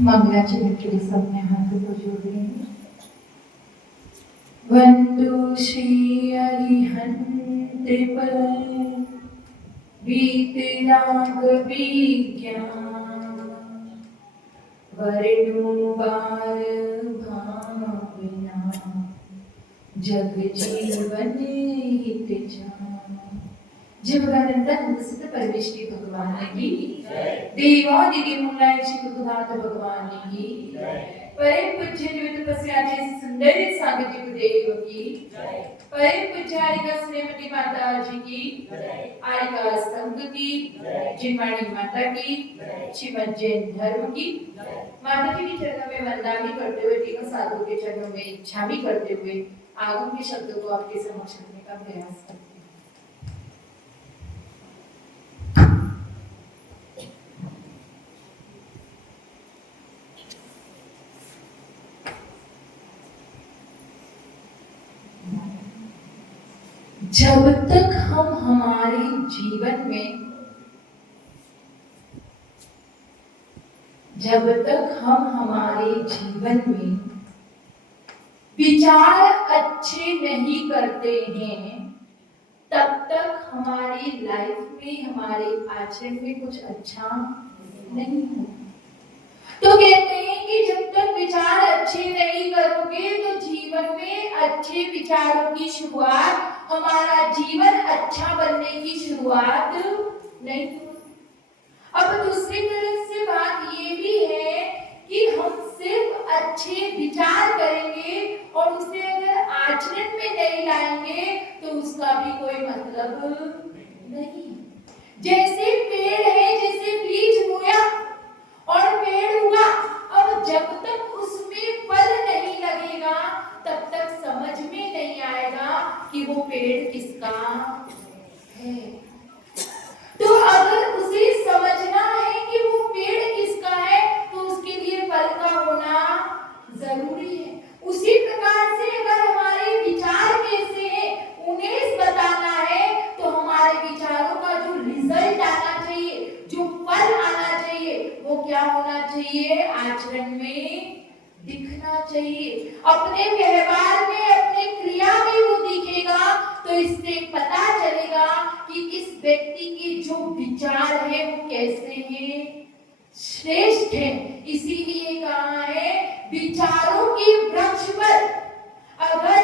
मंगलाचरण के लिए सबने हाथ को जोड़ लेंगे। वंदो श्री अरिहंत पर वीतराग विज्ञान वर्णो बार भावना जग जीवन हित जान। जय भगवानंदन सिद्ध परमेश्वरी भगवान की देवा दीदी मुलाय श्री गुरुनाथ भगवान की परम पूज्य निमित्त पस्याचे सुंदर सागर जी देव की परम पूज्य आरिका श्रीमती माता जी की आरिका संघ की जिनवाणी माता की श्रीमद जैन धर्म की माता जी के चरणों में वंदना भी करते हुए तीनों साधुओं के चरणों में इच्छा भी करते हुए आगम के शब्दों को आपके समक्ष रखने का प्रयास करते हैं। जब तक हम हमारे जीवन में विचार अच्छे नहीं करते हैं तब तक हमारी लाइफ में हमारे आचरण में कुछ अच्छा नहीं होगा। तो कहते हैं कि जब तक विचार अच्छे नहीं करोगे तो जीवन में अच्छे विचारों की शुरुआत, हमारा जीवन अच्छा बनने की शुरुआत नहीं होगी। अब दूसरी तरफ से बात ये भी है कि हम सिर्फ अच्छे विचार करेंगे और उसे अगर आचरण में नहीं लाएंगे तो उसका भी कोई मतलब नहीं। जैसे पेड़ है, जैसे बीज बोया और पेड़ उगा, अब जब तक उसमें फल नहीं लगेगा तब तक समझ में नहीं आएगा कि वो पेड़ किसका है। तो अगर उसे समझना है कि वो पेड़ किसका है तो उसके लिए फल का होना जरूरी है। उसी प्रकार से अगर हमारे विचार कैसे हैं उन्हें बताना है तो हमारे विचारों का जो रिजल्ट आना चाहिए, जो फल आना चाहिए, वो क्या होना चाहिए? आचरण में दिखना चाहिए। अपने व्यवहार में, अपने क्रिया में वो दिखेगा तो इससे पता चलेगा कि इस व्यक्ति के जो विचार है वो कैसे हैं, श्रेष्ठ हैं। इसीलिए कहा है विचारों के वृक्ष पर अगर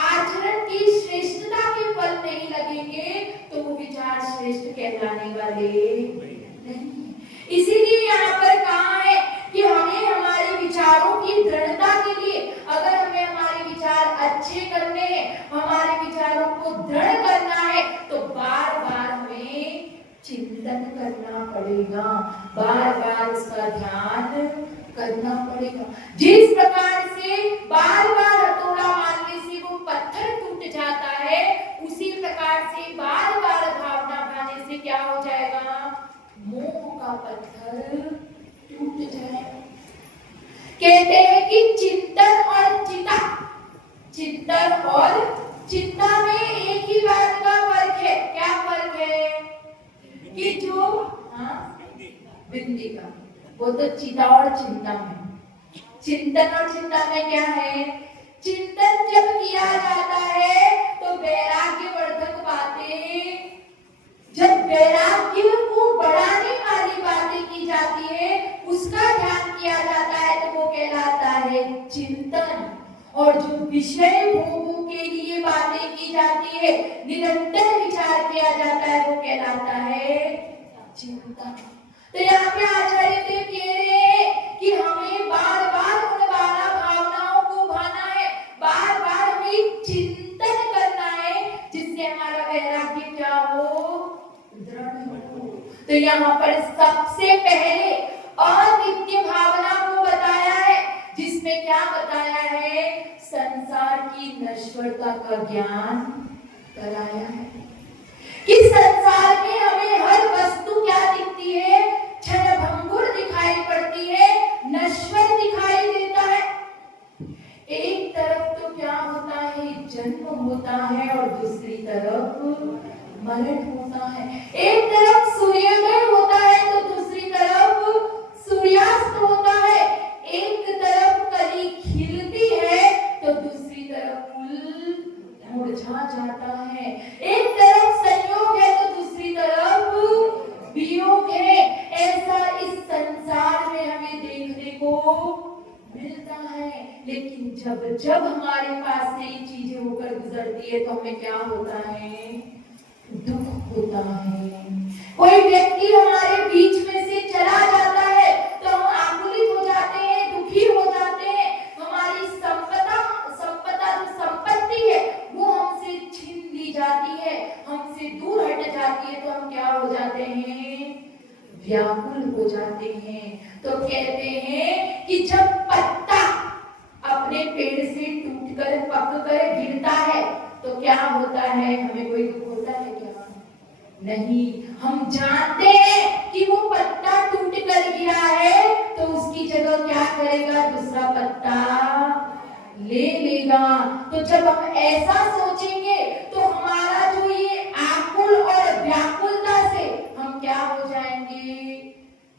आचरण की श्रेष्ठता के फल नहीं लगेंगे तो वो विचार श्रेष्ठ कहलाने वाले नहीं। इसीलिए यहाँ पर कहा है कि हमें हमारे विचारों की दृढ़ता के लिए, अगर हमें हमारे विचार अच्छे करने हैं, हमारे विचारों को दृढ़ करना है तो बार बार हमें चिंतन करना पड़ेगा, बार बार उसका ध्यान करना पड़ेगा। जिस प्रकार से बार बार हथौड़ा मारने से वो पत्थर टूट जाता है, उसी प्रकार से बार बार भावना भाने से क्या हो जाएगा? मोह का पत्थर टूट जाएगा। कहते हैं कि चिंतन और चिंता में एक ही बात का फर्क है। क्या फर्क है? कि जो बिंदी का, वो तो चिता और चिंता में, चिंतन और चिंता में क्या है? चिंतन जब किया जाता है तो वैराग्यवर्धक बातें, जब वैराग्य को बढ़ाने वाली बातें की जाती है, उसका ध्यान किया जाता है तो वो कहलाता है चिंतन। और जो विषय भोगों के लिए बातें की जाती है, निरंतर विचार किया जाता है, वो कहलाता है चिंतन। तो यहाँ पे आचार्य देव कह रहे हैं कि हमें बार बार उन भावनाओं को भाना है, बार बार हमें चिंतन करना है जिससे हमारा वैराग्य क्या हो? दृढ़ हो। तो यहाँ पर सबसे पहले अनित्य भावना को बताया है, जिसमें क्या बताया है? संसार की नश्वरता का ज्ञान कराया है कि संसार में हमें हर वस्तु क्या दिखती है? क्षणभंगुर दिखाई पड़ती है, नश्वर दिखाई देता है। एक तरफ तो क्या होता है? जन्म होता है और दूसरी तरफ मरण होता है। एक तरफ सूर्योदय होता है तो दूसरी तरफ सूर्यास्त होता है। मिलता है। लेकिन जब जब हमारे पास से ये चीजें होकर गुजरती है तो हमें क्या होता है? दुख होता है। कोई व्यक्ति हमारे बीच में से चला जाता है तो हम आकुलित हो जाते हैं, दुखी हो जाते हैं। हमारी संपदा जो संपत्ति है वो हमसे छीन ली जाती है, हमसे दूर हट जाती है, तो हम क्या हो जाते हैं? व्याकुल हो जाते हैं। तो कहते हैं कि जब पत्ता अपने पेड़ से टूटकर पककर गिरता है तो क्या होता है? हमें कोई दुख होता है क्या? नहीं। हम जानते हैं कि वो पत्ता टूट कर गिरा है तो उसकी जगह क्या करेगा? दूसरा पत्ता ले लेगा। तो जब हम ऐसा सोचेंगे तो हमारा जो ये आकुल और व्याकुलता से हम क्या हो जाएंगे?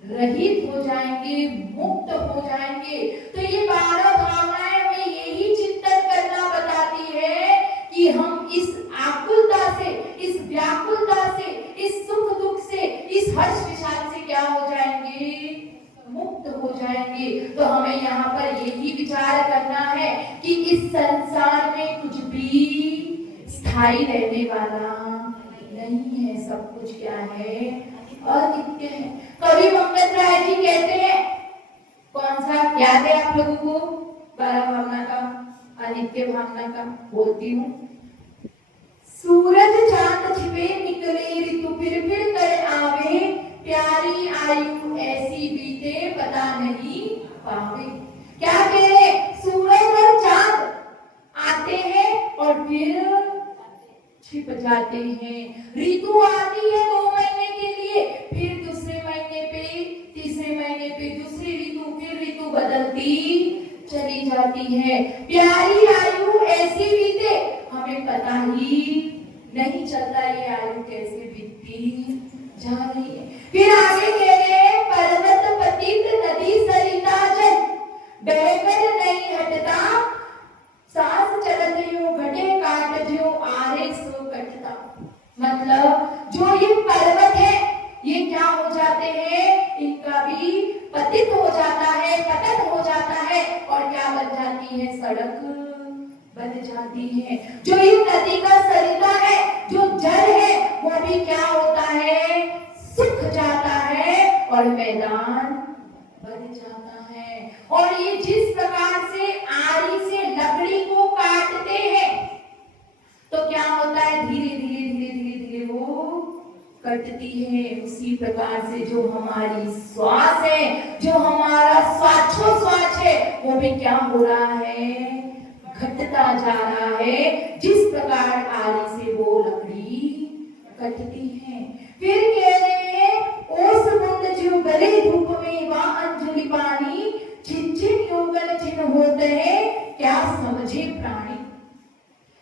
रहित हो जाएंगे, मुक्त हो जाएंगे। तो ये 12 भावनाएं हमें यही चिंतन करना बताती है कि हम इस आकुलता से, इस व्याकुलता से, इस सुख दुख से, इस हर्ष विषाद से क्या हो जाएंगे? मुक्त हो जाएंगे। तो हमें यहाँ पर यही विचार करना है कि इस संसार में कुछ भी स्थायी रहने वाला नहीं है। सब कुछ क्या है? अनित्य है। कवि पंकज राय जी कहते हैं, कौन सा याद है आप लोगों को? 12 भावना का, अनित्य भावना का बोलती हूँ। सूरज चांद छिपे निकले, ऋतु फिर कर आवे, प्यारी आयु ऐसी बीते पता नहीं पावे। क्या कह रहे? सूरज और चांद आते हैं और फिर छिप जाते हैं। ऋतु आती है 2 महीने के लिए, फिर दूसरे महीने पे, तीसरे महीने पे दूसरी ऋतु, फिर ऋतु बदलती चली जाती है। प्यारी आयु ऐसी बीते, हमें पता ही नहीं चलता ये आयु कैसे बीतती जा रही है। फिर आगे कह रहे हैं, पर्वत पतित नदी सरिता जल, बहकर नहीं हटता, सांस चलत यो घटे काट जो आरे सो कटता। मतलब जो ये पर्वत है ये क्या हो जाते हैं? इनका भी पतित हो जाता है, पतन हो जाता है, और क्या बन जाती है? सड़क बन जाती है। जो ये नदी का सरिता है, जो जल है, वो भी क्या होता है? सूख जाता है और मैदान बन जाता है। और ये जिस प्रकार से आरी से लकड़ी को काटते हैं तो क्या होता है? धीरे धीरे धीरे धीरे धीरे वो कटती है। उसी प्रकार से जो हमारी श्वास है, जो हमारा श्वासोच्छ्वास है, वो भी क्या हो रहा है? घटता जा रहा है। जिस प्रकार आरी से वो लकड़ी कटती है। फिर कह रहे हैं, ओस बूंद जो गले धूप में, वा अंजलि पानी, छिन छिन योगन छिन होते हैं, क्या समझे प्राणी।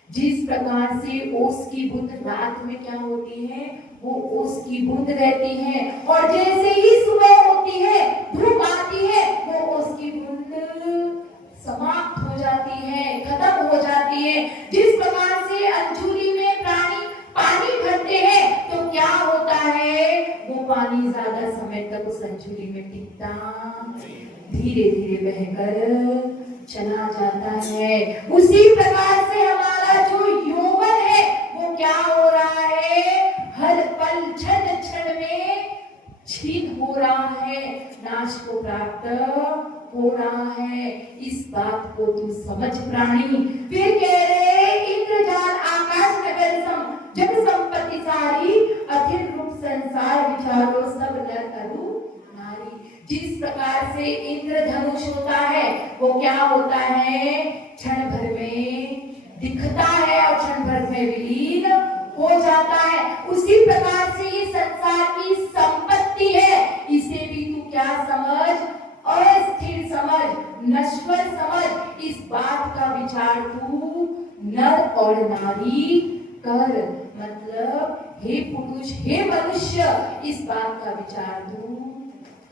जिस प्रकार से ओस की बूंद रात में क्या होती है? वो ओस की बूंद रहती है, और जैसे ही सुबह होती है, धूप आती है, वो ओस की बूंद समाप्त हो जाती है, खत्म हो जाती है। जिस प्रकार से अंजूरी में प्राणी पानी भरते हैं तो क्या होता है? वो पानी ज्यादा समय तक उस अंजूरी में टिकता, धीरे धीरे बहकर चला जाता है। उसी प्रकार से हमारा जो यौवन है वो क्या हो रहा है? हर पल क्षण क्षण में छीन हो रहा है, नाश को प्राप्त हो रहा है। इस बात को तू समझ प्राणी। फिर कह रहे, इंद्रजाल आकाश नगर सम, जग संपत्ति सारी, अखिल रूप संसार विचारो सब नर अरु नारी। जिस प्रकार से इंद्रधनुष होता है वो क्या होता है? क्षण भर में दिखता है और क्षण भर में विलीन हो जाता है। उसी प्रकार से ये संसार की संपत्ति है, इसे भी तू क्या समझ? अस्थिर समझ, नश्वर समझ। इस बात का विचार तू नर और नारी कर। मतलब हे पुरुष, हे मनुष्य, इस बात का विचार तू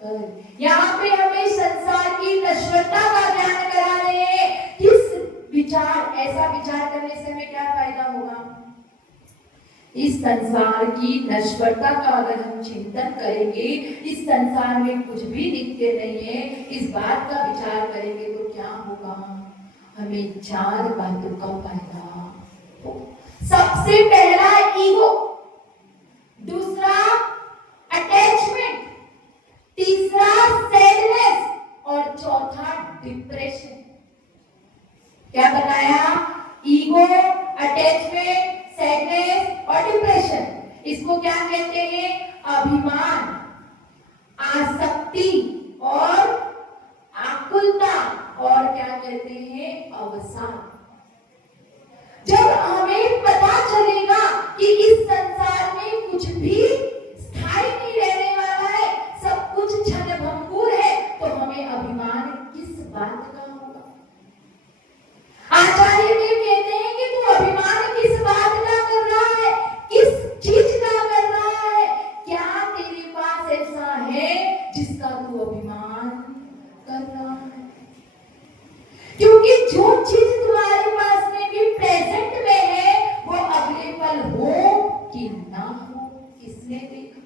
कर। यहाँ पे हमें संसार की नश्वरता का ज्ञान करा रहे हैं। किस विचार, ऐसा विचार करने से हमें क्या फायदा होगा? इस संसार की नश्वरता का अगर हम चिंतन करेंगे, इस संसार में कुछ भी नित्य नहीं है, इस बात का विचार करेंगे तो क्या होगा? हमें 4 बातों का फायदा। सबसे पहला ईगो, दूसरा अटैचमेंट, तीसरा सैडनेस और चौथा डिप्रेशन। क्या बताया? ईगो, अटैचमेंट, सैडनेस और डिप्रेशन। इसको क्या कहते हैं? अभिमान, आसक्ति और आकुलता, और क्या कहते हैं? अवसाद। जब हमें पता चलेगा कि इस संसार में कुछ भी स्थायी नहीं रहने वाला है, सब कुछ क्षणभंगुर है, तो हमें अभिमान किस बात का होगा? आचार्य देव कहते हैं कि तू अभिमान किस बात का कर रहा है, किस चीज का कर रहा है? क्या तेरे पास ऐसा है जिसका तू अभिमान कर रहा है? क्योंकि जो चीज तुम्हारे पास में भी प्रेजेंट में है, वो अगले पल हो कि ना हो, किसने देखा?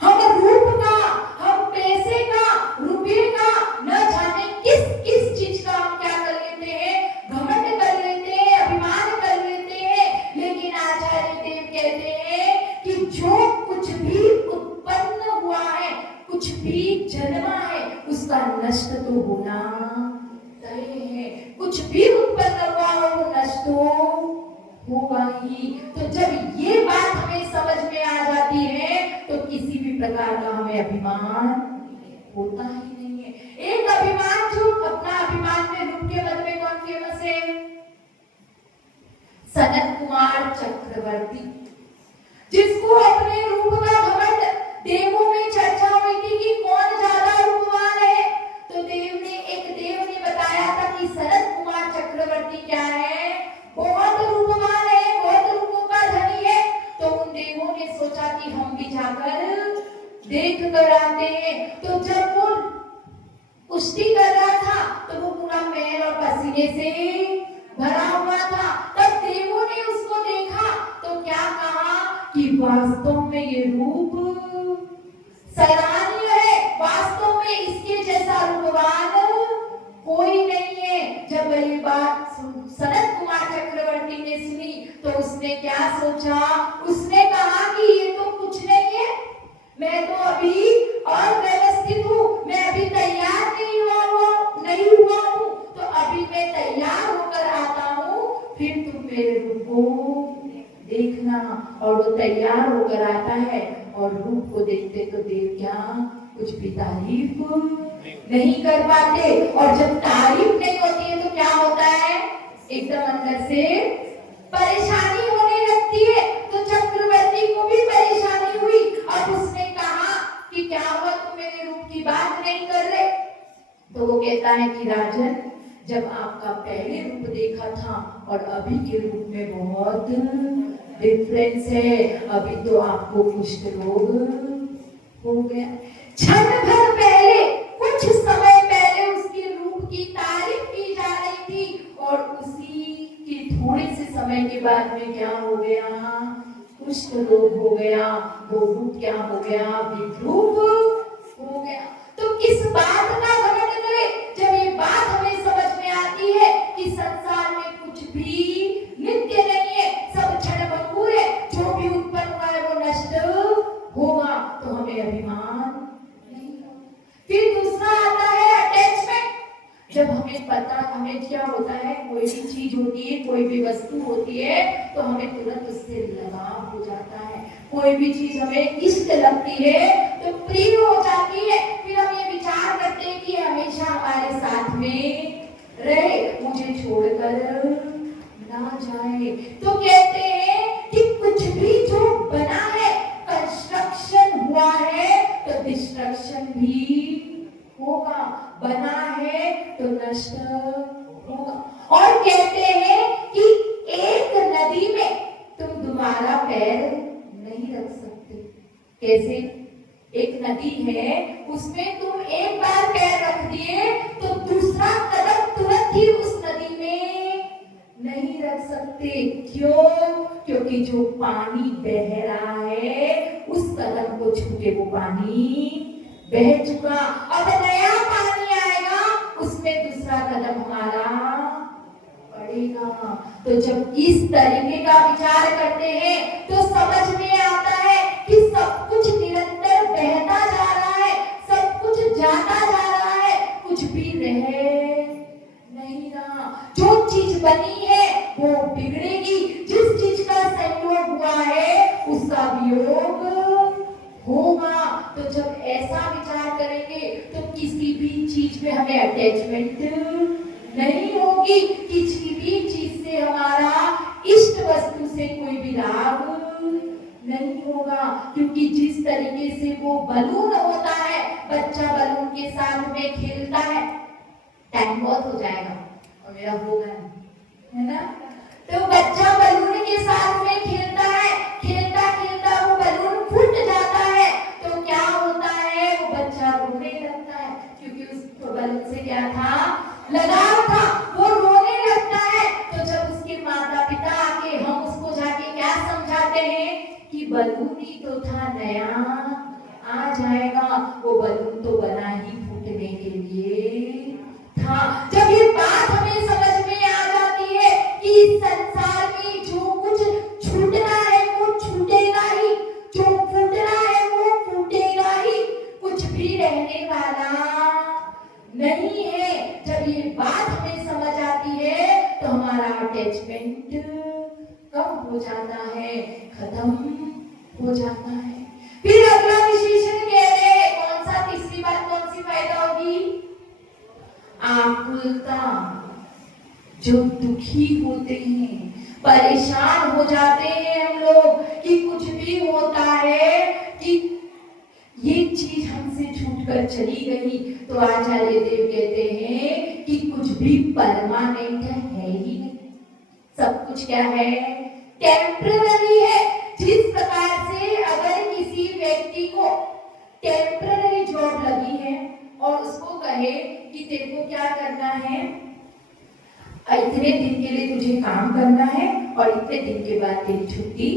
हम रूप का, हम पैसे का, रुपये का, न जाने किस किस चीज का हम क्या कर लेते हैं? घमंड कर लेते हैं, अभिमान कर लेते हैं। लेकिन आचार्य देव कहते हैं कि जो कुछ भी उत्पन्न हुआ है, कुछ भी जन्मा है, उसका नष्ट तो होना तय है। कुछ भी उत्पन्न हुआ हो वो नष्ट तो होगा ही। तो जब ये बात हमें समझ में आ जाती है तो किसी भी प्रकार का हमें अभिमान होता ही नहीं है। एक अभिमान, जो अपना अभिमान में रूप के मत में कौन फेमस है? सनत कुमार चक्रवर्ती, जिसको अपने रूप का घमंड, देवों में चर्चा हुई थी कि कौन ज्यादा रूपवान है, तो एक देव ने बताया था कि सनत कुमार चक्रवर्ती क्या है? बहुत रूपवान है, बहुत रूपों का धनी है। तो उन देवों ने सोचा कि हम भी जाकर देख कर आते हैं। तो जब वो कुश्ती कर रहा था तो वो पूरा मैल और पसीने से भरा हुआ था। तब देवों ने उसको देखा तो क्या कहा कि वास्तव में ये रूप सराहनीय है, वास्तव में इसके जैसा रूपवान कोई नहीं है। जब ये बात सनत कुमार चक्रवर्ती ने सुनी तो उसने क्या सोचा? उसने कहा कि ये तो कुछ नहीं है, मैं तो अभी अव्यवस्थित हूँ, मैं अभी तैयार नहीं हुआ हूँ, तो अभी मैं तैयार होकर आता हूँ, फिर तुम मेरे रूप को देखना। और वो तैयार होकर आता है और रूप को देखते तो देव क्या कुछ भी तारीफ नहीं कर पाते। और जब तारीफ नहीं होती है तो क्या होता है? एकदम अंदर से परेशानी होने लगती है। तो चक्रवर्ती को भी परेशानी हुई। अब उसने कहा कि क्या हुआ, तुम मेरे रूप की बात नहीं कर रहे? तो वो कहता है कि राजन, जब आपका पहले रूप देखा था और अभी के रूप में बहुत डिफरेंस है। अभी तो आपको कुष्ठ रोग हो गया। क्षण भर पहले, कुछ समय पहले उसके रूप की तारीफ की जा रही थी और उसी के थोड़े से समय के बाद में क्या हो गया? कुष्ठ रोग हो गया। वो रूप क्या हो गया? विद्रूप हो गया। तो किस बात का घमंड करें? जब ये बात हमें समझ में आती है कि संसार में कुछ भी नित्य नहीं है, सब क्षणभंगुर है, जो भी उत्पन्न हुआ है वो नष्ट होगा, तो हमें अभिमान नहीं होगा। फिर दूसरा आता है अटैचमेंट। जब हमें पता, हमें क्या होता है, कोई भी चीज होती है, कोई भी वस्तु होती है तो हमें तुरंत उससे लगाव हो जाता है। कोई भी चीज हमें इष्ट लगती है तो प्रिय हो जाती है। फिर हम ये विचार करते हैं कि हमेशा हमारे साथ में रहे, मुझे छोड़कर ना जाए। तो कहते हैं कि कुछ भी जो बना है, कंस्ट्रक्शन हुआ है तो डिस्ट्रक्शन भी होगा, बना है तो नष्ट होगा। और कहते हैं कि एक नदी में तुम दोबारा पैर नहीं रख सकते। कैसे? एक नदी है, उसमें तुम एक बार पैर रख दिए तो दूसरा कदम तुरंत ही उस नदी में नहीं रख सकते। क्यों? क्योंकि जो पानी बह रहा है उस कदम को छू के वो पानी बह चुका, अब नया पानी आएगा उसमें दूसरा कदम हमारा पड़ेगा। तो जब इस तरीके का विचार करते हैं तो समझ में आता है कि सब कुछ निरंतर बहता जा रहा है, सब कुछ जाता जा रहा है, कुछ भी रह नहीं रहा। जो चीज बनी है वो बिगड़ेगी, जिस चीज का संयोग हुआ है उसका वियोग होगा। तो जब ऐसा विचार करेंगे तो किसी भी चीज में हमें अटैचमेंट नहीं होगी, किसी भी चीज से हमारा इष्ट वस्तु से कोई भी राग नहीं होगा। क्योंकि जिस तरीके से वो बलून होता है, बच्चा बलून के साथ में खेलता है, टाइम बहुत हो जाएगा और मेरा होगा है ना, तो बच्चा बलून के साथ में खेलता है, खेलता खेलता वो बलून फूट जाता है, तो क्या होता है, वो बच्चा रोने लगता है, क्योंकि उस बलून से क्या था, लगाव था, वो रोने लगता है। तो जब उसके माता पिता आके हम उसको जाके क्या समझाते हैं कि बलून ही तो था, नया आ जाएगा, वो बलून तो बना ही फूटने के लिए था। जब ये बात हमें समझ में आ जाती है कि इस संसार में जो कुछ छूटना है वो छूटेगा ही, जो फूटना है वो फूटेगा ही, कुछ भी रहने वाला नहीं है। जब ये बात हमें समझ आती है तो हमारा अटैचमेंट कम हो जाता है, खत्म हो जाता है। फिर अगला विशेषण कह रहे हैं, कौन सा, तीसरी बात कौन सी फायदा होगी, आकुलता। जो दुखी होते हैं, परेशान हो जाते हैं हम लोग कि कुछ भी होता है कि ये चीज हमसे छूटकर चली गई, तो आचार्य देव कहते हैं कि कुछ भी परमानेंट है ही नहीं, सब कुछ क्या है, टेम्पररी है। जिस प्रकार से अगर किसी व्यक्ति को टेम्पररी जॉब लगी है और उसको कहे कि तेरे को क्या करना है, इतने दिन के लिए तुझे काम करना है और इतने दिन के बाद तेरी छुट्टी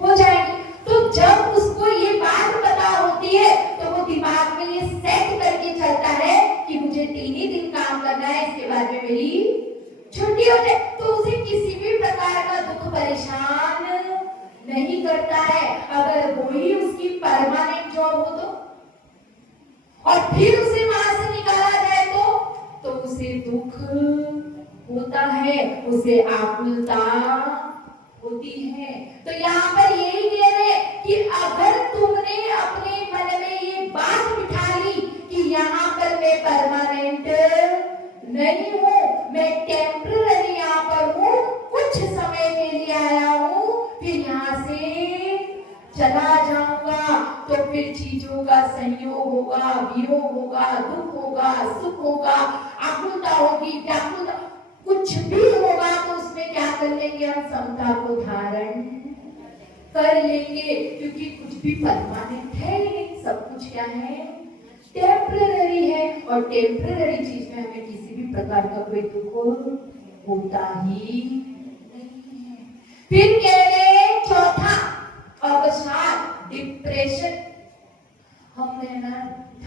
हो जाएगी, तो जब उसको ये बात पता होती है तो वो दिमाग में ये सेट करके चलता है कि मुझे 3 ही दिन काम करना है, इसके बाद में मेरी छुट्टी हो जाए, तो उसे किसी भी प्रकार का दुख परेशान नहीं करता है। अगर वही उसकी परमानेंट जॉब हो तो, और फिर उसे वहां से निकाला जाए तो उसे दुख होता है, उसे आकुलता होती है। तो यहाँ पर यही कह रहे कि अगर तुमने अपने मन में ये बात बिठा ली कि यहाँ पर मैं परमानेंट नहीं हूँ, मैं टेम्पररी यहाँ पर हूँ, कुछ समय के लिए आया हूँ, फिर यहाँ से चला जाऊंगा, तो फिर चीजों का संयोग होगा, वियोग होगा, दुख होगा, सुख होगा, आकुलता होगी, व्याकुलता, कुछ भी होगा, तो उसमें क्या कर लेंगे हम, समता को धारण कर लेंगे, क्योंकि कुछ भी परमानेंट है ही नहीं, सब कुछ क्या है, टेम्पररी है। और टेम्पररी चीज में हमें किसी भी प्रकार का कोई दुख होता ही नहीं है। फिर कह रहे चौथा अवसाद, डिप्रेशन। हमने ना,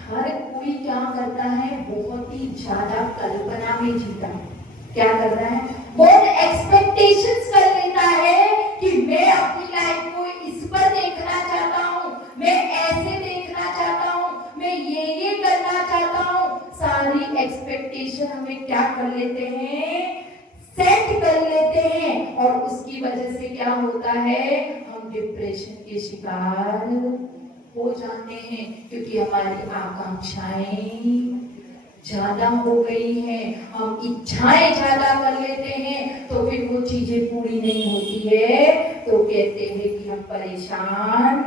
हर कोई क्या करता है, बहुत ही ज्यादा कल्पना में जीता है, क्या कर रहा है, बहुत एक्सपेक्टेशंस कर लेता है कि मैं अपनी लाइफ को इस पर देखना चाहता हूँ, मैं ऐसे देखना चाहता हूँ, मैं ये करना चाहता हूँ। सारी एक्सपेक्टेशन हमें क्या कर लेते हैं, सेट कर लेते हैं, और उसकी वजह से क्या होता है, हम डिप्रेशन के शिकार हो जाते हैं, क्योंकि हमारी आकांक्षाएं ज्यादा हो गई हैं, हम इच्छाएं ज्यादा कर लेते हैं, तो फिर वो चीजें पूरी नहीं होती है, तो कहते हैं कि हम परेशान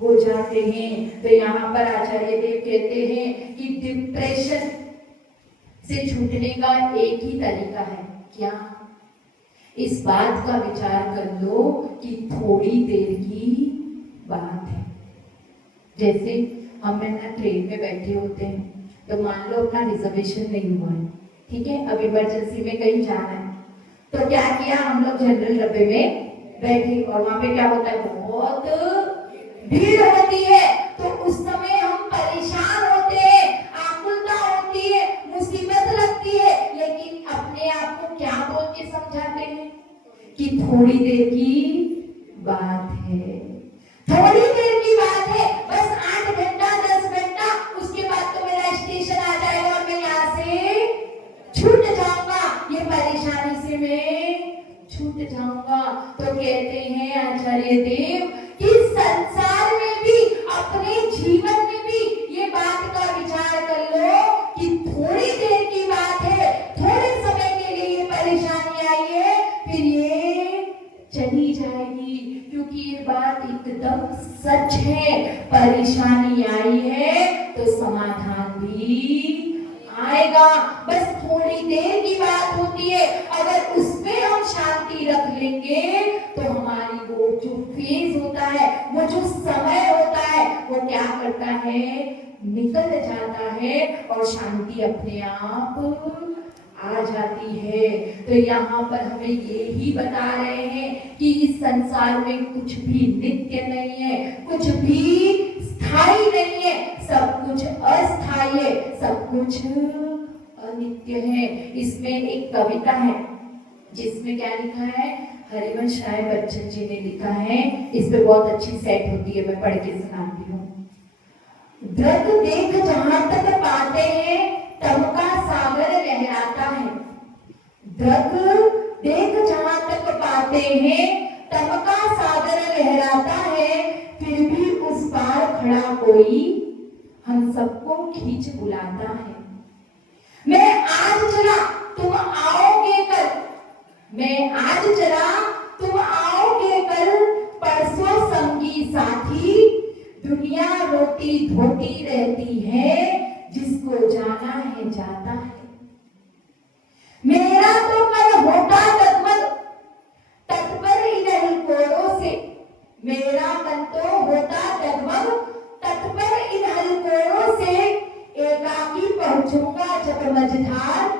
हो जाते हैं। तो यहाँ पर आचार्य देव कहते हैं कि डिप्रेशन से छूटने का एक ही तरीका है, क्या, इस बात का विचार कर लो कि थोड़ी देर की बात है। जैसे हम ना ट्रेन में बैठे होते हैं, तो मान लो अपना रिजर्वेशन नहीं हुआ है, ठीक है, अब इमरजेंसी में कहीं जाना है, तो क्या किया, हम लोग जनरल डब्बे में बैठे और वहां पे क्या होता है, बहुत भीड़ होती है। तो उस समय हम परेशान होते हैं, आकुलता होती है, मुसीबत लगती है, लेकिन अपने आप को क्या बोल के समझाते हैं कि थोड़ी देर की बात है, थोड़ी देर की बात है, बस 8 घंटा 10 घंटा, उसके बाद तो मेरा स्टेशन आ जाएगा और मैं यहाँ से छूट जाऊंगा, ये परेशानी से मैं छूट जाऊंगा। तो कहते हैं आचार्य देव कि संसार में भी, अपने जीवन में भी ये बात का विचार कर लो कि थोड़ी देर की बात है, थोड़े समय के लिए ये परेशानी आई है, फिर ये चली जाएगी, क्योंकि ये बात एकदम सच है। परेशानी आई है तो समाधान भी आएगा, बस थोड़ी देर की बात होती है। अगर उसमें हम शांति रख लेंगे तो हमारी वो जो फेज होता है, वो जो समय होता है, वो क्या करता है, निकल जाता है और शांति अपने आप आ जाती है। तो यहाँ पर हमें ये ही बता रहे हैं कि इस संसार में कुछ भी नित्य नहीं है, कुछ भी स्थायी नहीं है, सब कुछ अस्थायी है, सब कुछ अनित्य है। इसमें एक कविता है जिसमें क्या लिखा है, हरिवंश राय बच्चन जी ने लिखा है, इस पे बहुत अच्छी सेट होती है, मैं पढ़ के सुनाती हूँ। दृग देख जहां तक पाते हैं, तब का सागर लहराता है। दृग देख जहां तक पाते हैं, तब का सागर लहराता है, फिर भी उस पार खड़ा कोई हम सबको खींच बुलाता है। मैं आज चला तुम आओगे कल, मैं आज चला तुम आओगे कल, परसों संगी साथी, दुनिया रोती धोती रहती है, जिसको जाना है जाता है। मेरा तो कल होता जगमग तत्पर इन कोरों से, मेरा कल तो होता जगमग तत्पर इन हलकोरों से, एकाकी पहुंचूंगा जब मझधार,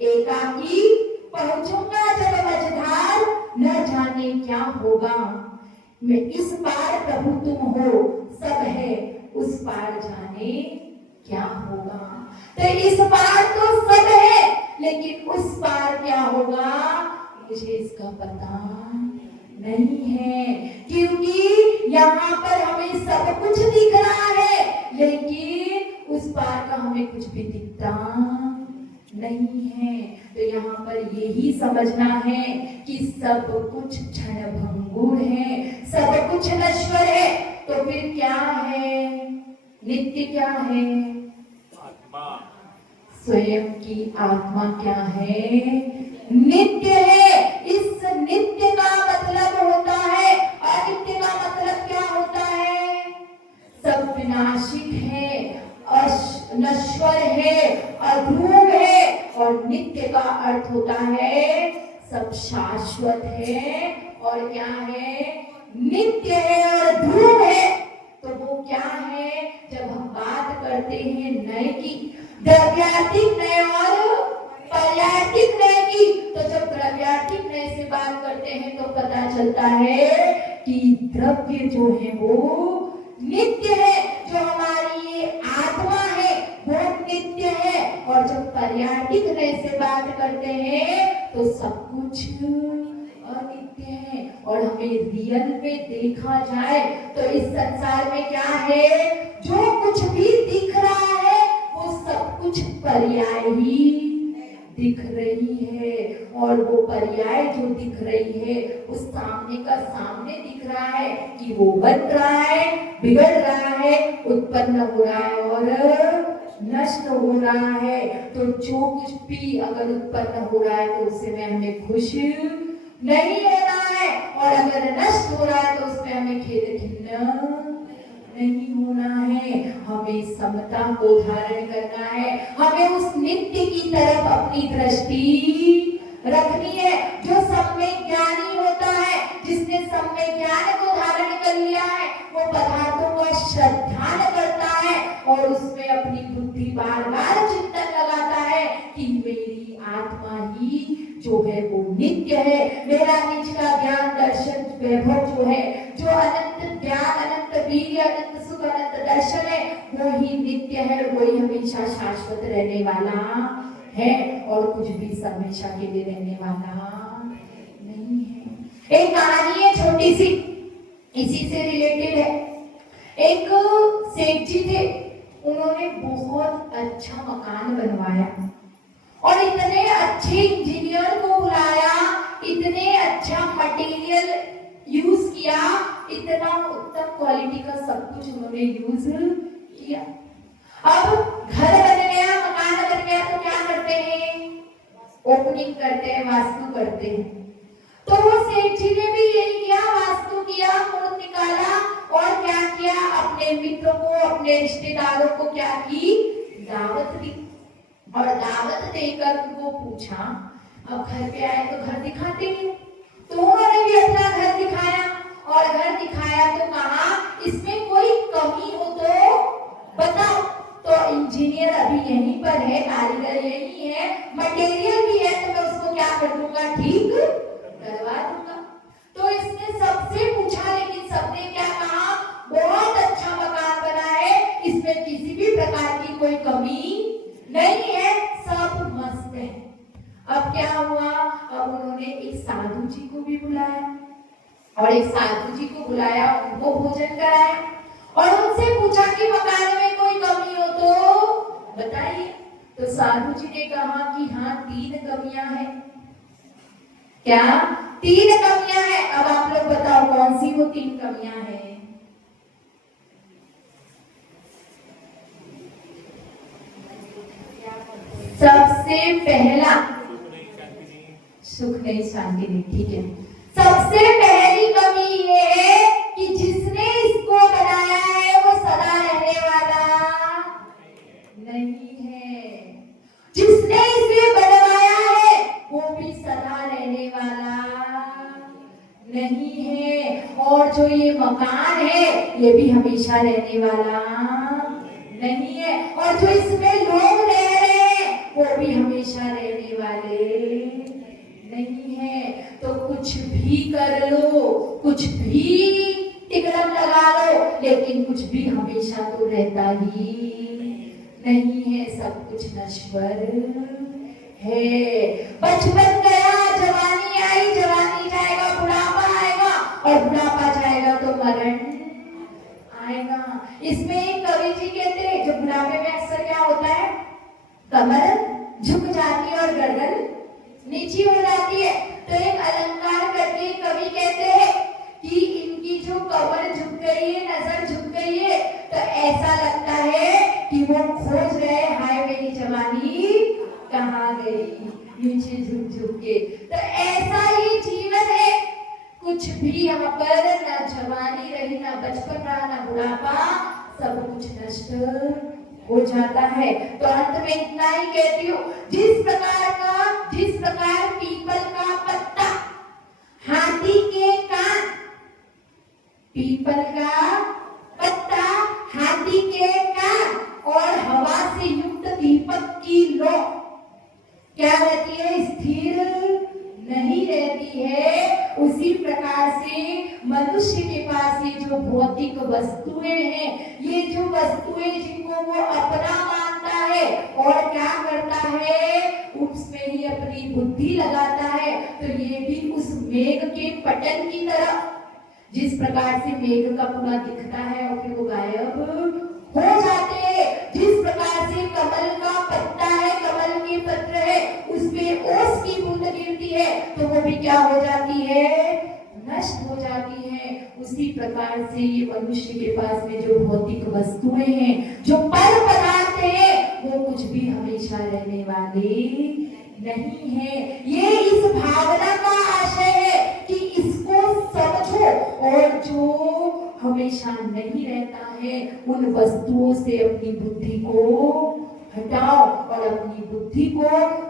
एकाकी पहुंचूंगा जब मझधार, न जाने क्या होगा। मैं इस पार प्रभु तुम हो, सब है उस पार जाने क्या होगा। तो इस पार तो सब है, लेकिन उस पार क्या होगा मुझे इसका पता नहीं है, क्योंकि यहाँ पर हमें सब कुछ दिख रहा है, लेकिन उस पार का हमें कुछ भी दिखता नहीं है। तो यहाँ पर यही समझना है कि सब कुछ क्षणभंगुर है, सब कुछ नश्वर है। तो फिर क्या है नित्य, क्या है आत्मा, स्वयं की आत्मा क्या है, नित्य है। इस नित्य का मतलब होता है, अनित्य का मतलब क्या होता है, सब विनाशिक है, नश्वर है, अध्रुव है। और नित्य का अर्थ होता है सब शाश्वत है, और क्या है, नित्य है और ध्रुव है। तो वो क्या है, जब हम बात करते हैं नए की, द्रव्यातीत नए और पर्यायतिक नए की, तो जब द्रव्यातीत नए से बात करते हैं तो पता चलता है कि द्रव्य जो है वो नित्य है, जो हमारी ये आत्मा है वो नित्य है। और जब पर्यायतिक नए से बात करते हैं तो सब कुछ अनित्य है। और हमें रियल में देखा जाए तो इस संसार में क्या है, जो कुछ भी दिख रहा है वो सब कुछ पर्याय ही दिख रही है। और वो पर्याय जो दिख रही है उस सामने का सामने दिख रहा है कि वो बन रहा है, बिगड़ रहा है, उत्पन्न हो रहा है और नष्ट हो रहा है। तो जो कुछ भी अगर उत्पन्न हो रहा है तो उससे में हमें खुश नहीं रहना है, और अगर नष्ट हो रहा है तो उसमें हमें खेद खिन्न नहीं होना है। हमें समता को धारण करना है, हमें उस नित्य की तरफ अपनी दृष्टि रखनी है। जो सब में ज्ञानी होता है, जिसने सब में ज्ञान को धारण कर लिया है, वो पदार्थों का श्रद्धान करता है और उसमें अपनी बुद्धि बार बार चिंतन लगाता है कि मेरी आत्मा ही जो जो है वो नित्य है। मेरा निज का ज्ञान दर्शन वैभव जो है, जो अनंत ज्ञान, अनंत वीर्य, अनंत सुख, अनंत दर्शन है, वो ही नित्य है, वही हमेशा शाश्वत रहने वाला है, और कुछ भी हमेशा के लिए रहने वाला नहीं है। एक कहानी है छोटी सी, इसी से रिलेटेड है। एक सेठ जी थे, उन्होंने बहुत अच्छा मकान बनवाया और इतने अच्छे इंजीनियर को बुलाया, इतने अच्छा मटेरियल यूज किया, इतना उत्तम क्वालिटी का सब कुछ उन्होंने यूज किया। अब घर बन गया, मकान बन गया, तो क्या करते हैं? ओपनिंग करते हैं, वास्तु करते हैं। तो वो सेठ जी ने भी यही किया, वास्तु किया, मुहूर्त निकाला और क्या किया? अपने मित्रों को, अपने रिश्तेदारों को क्या की? दावत दी। और दावत देकर उनको पूछा, अब घर पे आए तो घर दिखाते नहीं, तो उन्होंने भी अपना घर दिखाया, और घर दिखाया तो कहा इसमें कोई कमी हो तो बताओ। तो इंजीनियर अभी यहीं पर है, कारीगर यही है, मटेरियल भी है, तो मैं उसको क्या कर दूंगा? ठीक करवा दूंगा। तो इसने सबसे पूछा, लेकिन सबने क्या कहा? बहुत अच्छा मकान बना है, इसमें किसी भी प्रकार की कोई कमी नहीं है, सब मस्त है। अब क्या हुआ? अब उन्होंने एक साधु जी को भी बुलाया, और एक साधु जी को बुलाया, उनको भोजन कराया और उनसे पूछा कि मकान में कोई कमी हो तो बताइए। तो साधु जी ने कहा कि हाँ, 3 कमियां हैं। क्या? 3 कमियां हैं। अब आप लोग बताओ कौन सी वो 3 कमियां हैं? सबसे पहला, सुख नहीं, शांति नहीं, ठीक है। सबसे पहली कमी ये है कि जिसने इसको बनाया है वो सदा रहने वाला नहीं है। जिसने इसे बनवाया है वो भी सदा रहने वाला नहीं है, और जो ये मकान है ये भी हमेशा रहने वाला नहीं है, और जो इसमें लोग रह रहे हैं वो भी हमेशा रहने वाले नहीं है। तो कुछ भी कर लो, कुछ भी टिकड़म लगा लो, लेकिन कुछ भी हमेशा तो रहता ही नहीं है, सब कुछ नश्वर है। बचपन गया, जवानी आई, जवानी जाएगा, बुढ़ापा आएगा, और बुढ़ापा जाएगा तो मरण आएगा। इसमें एक कवि जी कहते हैं, जो बुढ़ापे में अक्सर क्या होता है? कमर झुक जाती है और गर्दन नीची हो जाती है। तो एक अलंकार करके कवि कहते हैं कि इनकी जो कमर झुक गई है, नजर झुक गई है, तो ऐसा लगता है कि वो खोज रहे, हाय मेरी जवानी कहाँ गई, नीचे झुक झुक के। तो ऐसा ही जीवन है, कुछ भी यहाँ पर ना जवानी रही, ना बचपन रहा, ना बुढ़ापा, सब कुछ नष्ट हो जाता है। तो अंत में इतना ही कहती हूँ, जिस प्रकार पीपल का पत्ता, हाथी के कान, पीपल का पत्ता, हाथी के कान और हवा से युक्त दीपक की लो क्या रहती है? स्थिर नहीं रहती है। उसी प्रकार से मनुष्य के पास ये जो भौतिक वस्तुएं हैं, ये जो वस्तुएं जिनको वो अपना मानता है और क्या करता है, उसमें ही अपनी बुद्धि लगाता है, तो ये भी उस मेघ के पतन की तरह, जिस प्रकार से मेघ का पूरा दिखता है और फिर वो गायब हो जाते हैं, जिस प्रकार से कमल का पत्ता है, कमल के पत्र है, उसमें ओस की बूंद गिरती है तो वो भी क्या हो जाती है? नष्ट हो जाती है। उसी प्रकार से ये मनुष्य के पास में जो भौतिक वस्तुएं हैं, जो पर पदार्थ है, वो कुछ भी हमेशा रहने वाले नहीं है। ये इस भावना का आशय है कि इसको समझो, और जो हमेशा नहीं रहता है, उन वस्तुओं से अपनी बुद्धि को हटाओ और अपनी बुद्धि को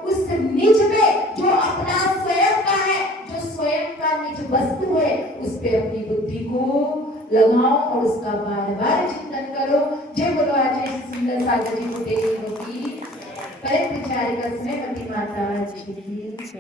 उस निज में जो अपना स्वयं का है, जो स्वयं का निज वस्तु है, उस पे अपनी बुद्धि को लगाओ और उसका बार बार चिंतन करो। जय बोलो आचार्य सुंदर सागर जी को तेरी होती पर विचार का समय माता जी।